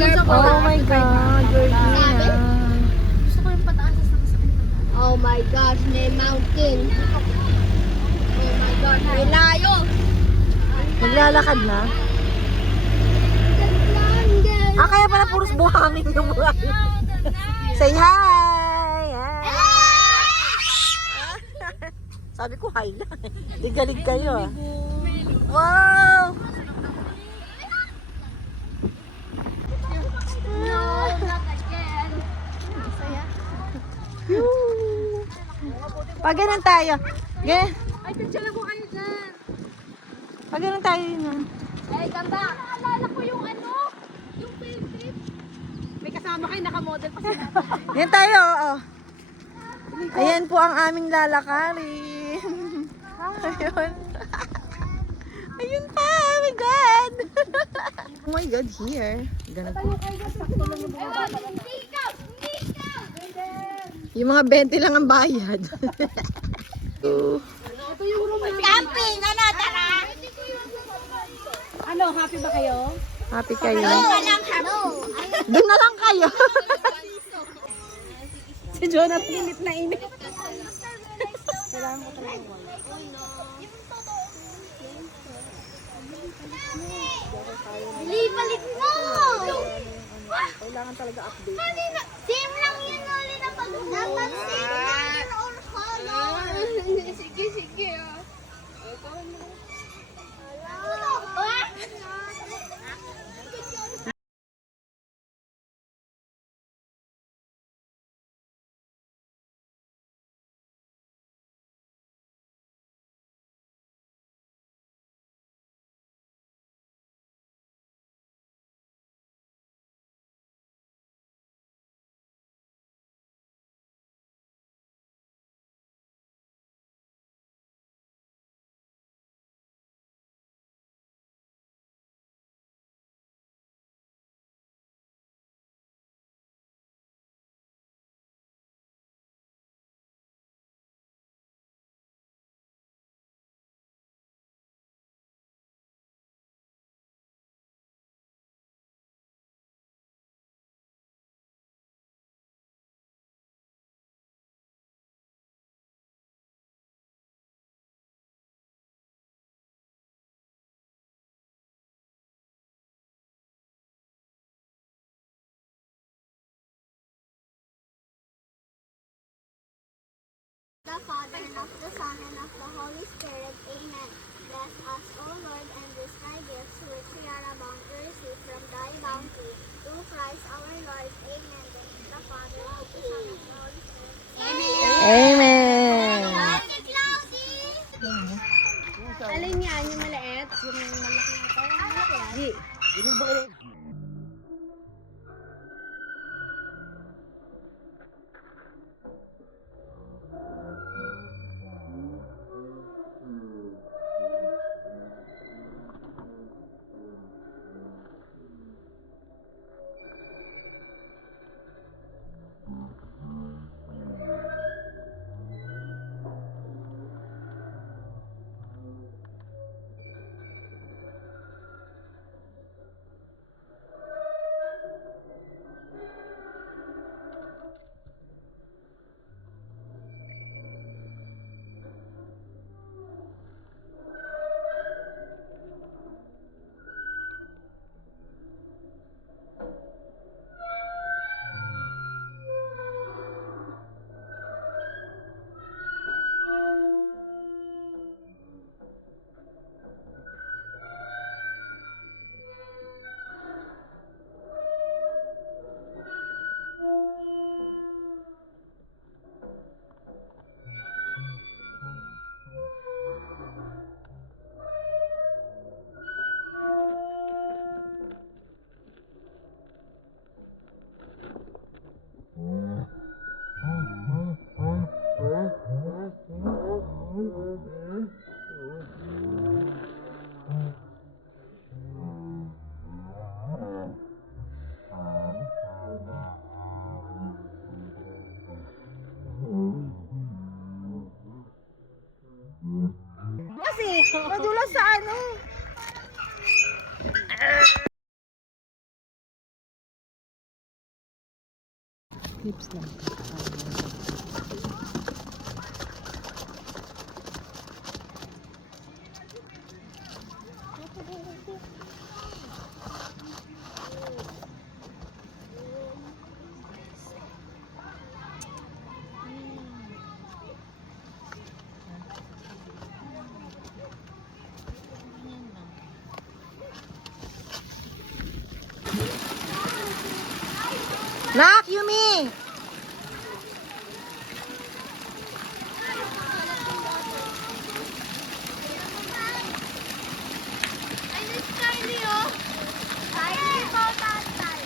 Oh my God, Georgina. Gusto ko yung pataas sa sakit. Oh my gosh, may mountain. Oh my gosh, may layo. Maglalakad na? Ah, kaya pala puros buhangin yung mga. Say hi! Hi! Sabi ko hi lang. Igalig kayo ah. Wow! No, not again. Pag ganun tayo. Ganun. Ay, tansya lang ko kayo dyan. Pag ganun tayo yun ah. Hey, come back. Naalala ko yung ano, yung field trip. May kasama kayo, naka-model pa sila. Yan tayo, oo. Ayan po ang aming lalakarin. Ayun. Ayun pa, oh my God. Oh my God, here. Ganun po. Yung mga 20 lang ang bayad. Camping, ano, tara. Ano, happy ba kayo? Happy kayo. No. Doon na lang kayo. Si Jonathan init na init. Lipalit mo. Kailangan talaga update. Same lang yun ulit na pag dapat same lang yun all color. Sige, sige. The Father, and of the Son, and of the Holy Spirit. Amen. Bless us, O Lord, and these thy gifts, which we are about to receive from thy bounty. Through Christ our Lord. Amen. The Father, and of the Son, and of the Holy Spirit. Amen. Amen. Alin yan, yung maliit? Yung malaki na ito? Malaki yan? Madulas sa ano? Clips lang. Nak, Yumi! Ay, Miss Kylie, oh. Kylie po, tatay.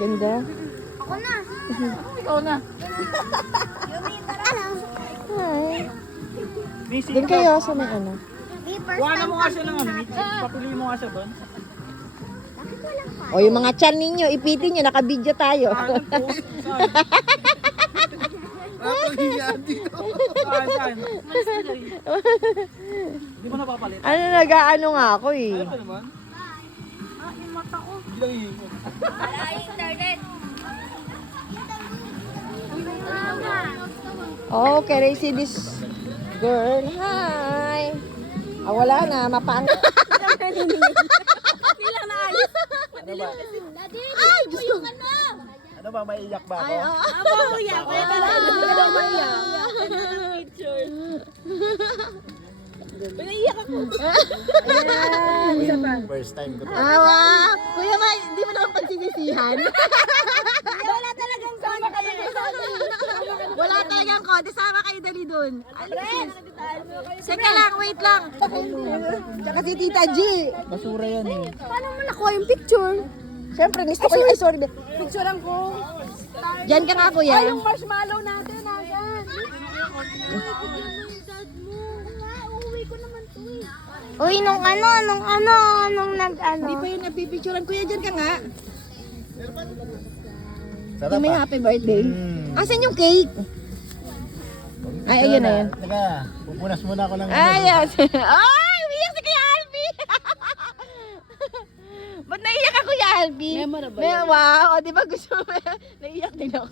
Ganda. Ako na. Ikaw na. Yumi, tara. Hi. Missy, Doon kayo sa may ano. Di, first kuha na time mo nga siya ng ano, papili mo nga siya doon. Bakit walang pa? O yung mga chan ninyo, ipitin nyo, naka-video tayo. Anong post? Saan? Saan, saan? Hindi mo napapalit. Ano, nag-ano nga ako eh. Ano pa naman? Yung mata ko. Hindi lang iikot. Wala internet. Oh, can I see this girl? Hi! Ah, wala na, mapaang... Ano ba? Ay, Diyos ko! Ano ba, maiiyak ba ako? Ay, oo. First time ko to. Awa! Kuya Ma, hindi mo naman pagsisisihan. Wala talagang sama kayo. Wala talagang kode. Sama kayo dali dun. Seka lang, wait lang. Tsaka si Tita G. Basura yan eh. Paano mo nakuha yung picture? Siyempre, gusto ko yung... Ay, sorry. Picturean ko. Diyan ka nga, kuya. Yung marshmallow natin, ayan. Uuwi ko naman to eh. Uy, nung nag-ano. Hindi pa yun nagpipicturean. Kuya, diyan ka nga. Sarap May ah. happy birthday. Mm. Asan yung cake? Ay, ayun na yan. Teka, pupunas muna ako ng Ay, yes. Ay, umiyak si Kuya Albi. Ba't naiyak ako, Kuya Albi? Memorable. Wow, o, di ba gusto mo? Naiyak din ako.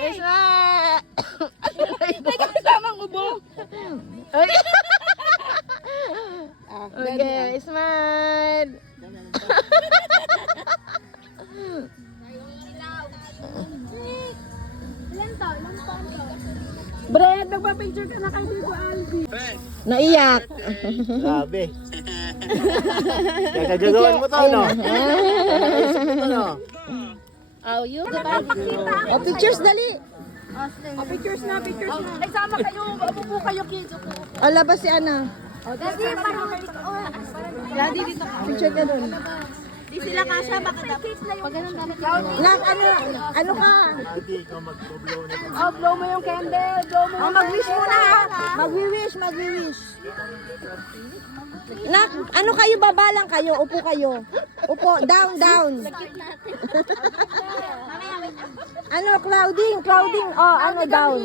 Yes, ma. May kasamang ubo. Okay, smile. Ilan to? Ilang taon to? Brad, nagpa-picture ka na kay Tito Albi. Naiyak. Grabe. Gagagawin mo to, no? Naisip mo to, no? Oh, you. O, pictures dali. Pictures na. Ay, sama kayo. Upo kayo, kids. Upo. O, labas si Ana. Daddy, parang Daddy, dito. Picture ka dun. Di sila kasha, baka dapat. pag ganun dapat Nak, ano ka? Hindi, ikaw mag-blow nito. Oh, blow mo yung candle. Blow mo O, mag-wish muna. Magwi-wish, magwi-wish. Nak, ano kayo, baba lang kayo. Upo kayo. Upo, down, down. Ano, clouding. Oh, ano, down.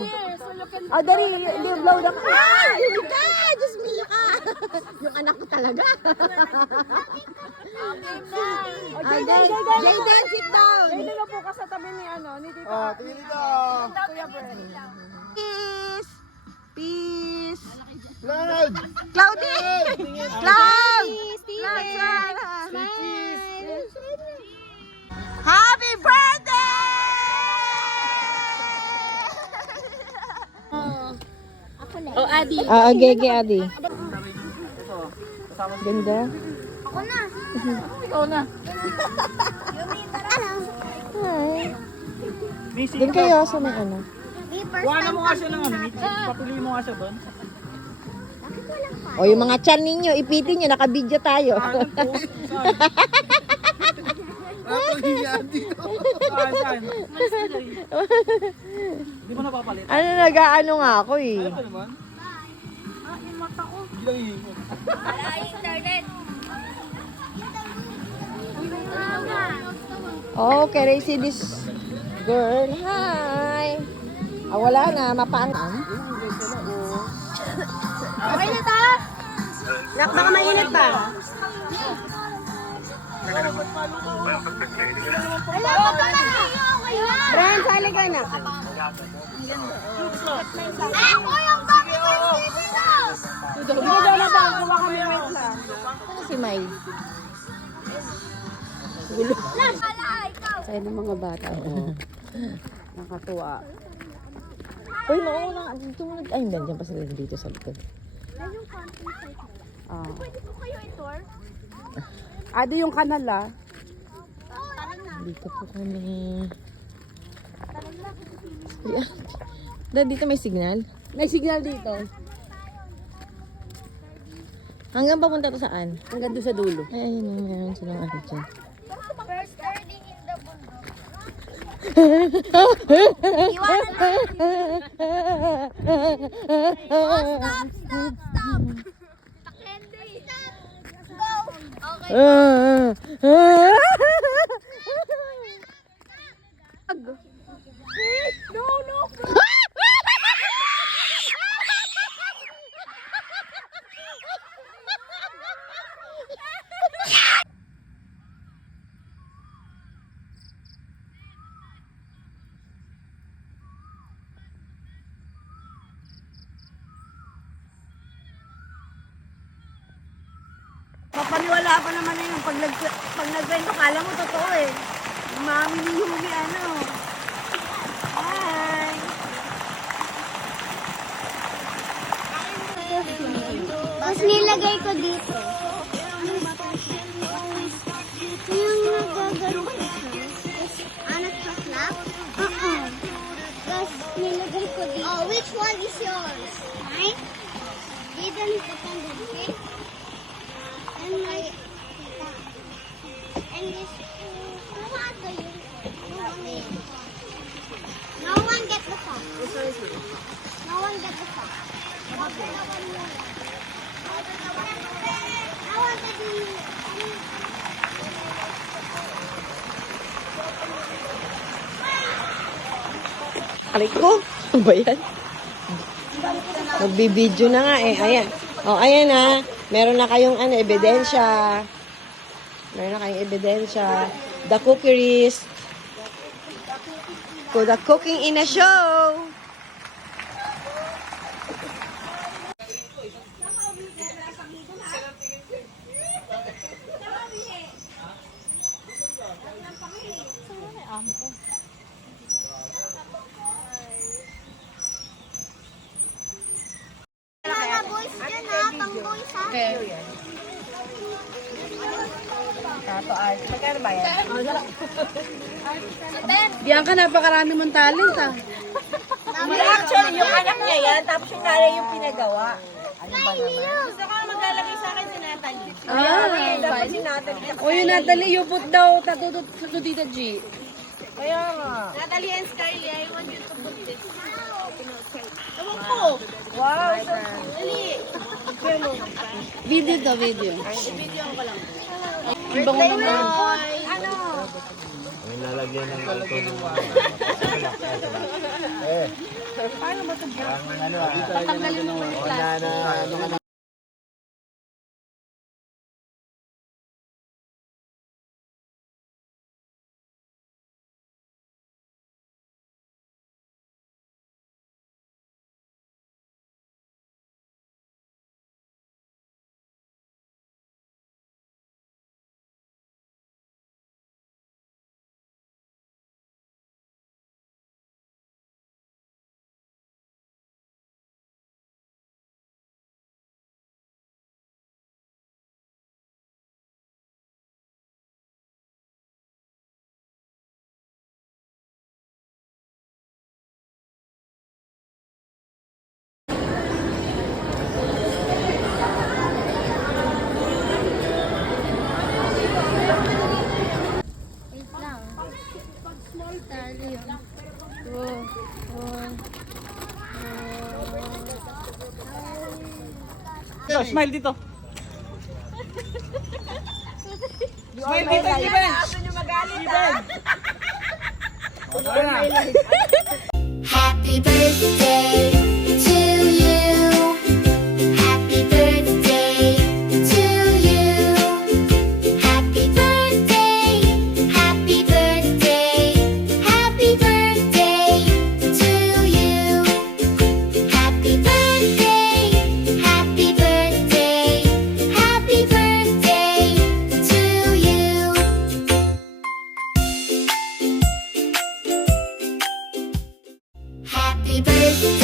Oh, dari, hindi, blow the... Ah! Hindi ka! Diyos me ka! Yung anak ko talaga. Jayden, sit down. Pwede na po ka sa tabi ni Tito. Oh, tingin dito. Kuya Brad. Peace. Peace. Cloud! Cloudy! Cloud! Cloud, Happy birthday! ako na. Oh, Adi. Ah, gege, Adi. Ito, kasama mo. Ganda. Ako na. Ikaw na. Yumi, tara. Hi. Missy, Doon kayo sa may ano. Di, first kuha na time mo nga siya ng ano, papili mo nga siya doon. Bakit walang pa? O, yung mga chan ninyo, ipitin nyo, naka-video tayo. Anong post? Saan? Saan, saan? Hindi mo napapalit. Ano, nag-ano nga ako eh. Ano pa naman? Yung mata ko. Hindi lang iikot. Wala internet. Oh, can I see this girl? Hi. Wala na, mapaang. Okay na ta? Nak, baka mainit pa. Wala pa pala! Okay na! Brian, sali ka na. Ako yung bakit dito! Hindi na ba? Kuha kami wait lang. Ano si May? Wala, ikaw! Sa'yo ng mga bata. Nakatuwa. Uy, mauna nga. Tumunod. Ay, nandiyan pa sila dito sa likod. Pwede po kayo i-tour? Ado yung kanal ah. Dito po kami. Dito may signal. May signal dito. Hanggang papunta to saan? Hanggang doon sa dulo. Ay, ayun, meron silang ano dyan. First turning in the bundok. Stop! Candy! Go! Okay. Papaniwala pa naman na yung pag nagkwento, kala mo totoo eh. Mami ni Yumi ano. Hi! Tapos nilagay ko dito. Yung nagagano ko siya. Anak sa flap? Oo. Tapos nilagay ko dito. Oh, which one is yours? Mine? Didn't depend on it. And my... And this... No one get the cup. No one get the cup. I want to do... Aray ko. Ano ba yan? Nagbibideo na nga eh. Ayan. Ayan na. Meron na kayong ebidensya. Meron na kayong ebidensya. The cookeries. To the cooking in a show. Mga boys dyan ha, pang boys ha. Tato art. Magkano ba yan? Diyan ka, napakarami mong talent ah. Actually, yung anak niya yan, tapos yung nanay yung pinagawa. Ano ba naman? Gusto ko maglalagay sa akin si Natalie. Dapat si Natalie. O yung Natalie, you put daw tattoo to Tita G. Kaya nga. Natalie and Scarly, I want you to put this. Wow. Video to, video. Ang bango naman. Ano? May lalagyan ng alcohol. Paano ba ito? Patanggalin mo yung plastic. Wait lang. Tali yun. Smile dito. Smile dito, Steven. magalit, Steven. Happy birthday birthday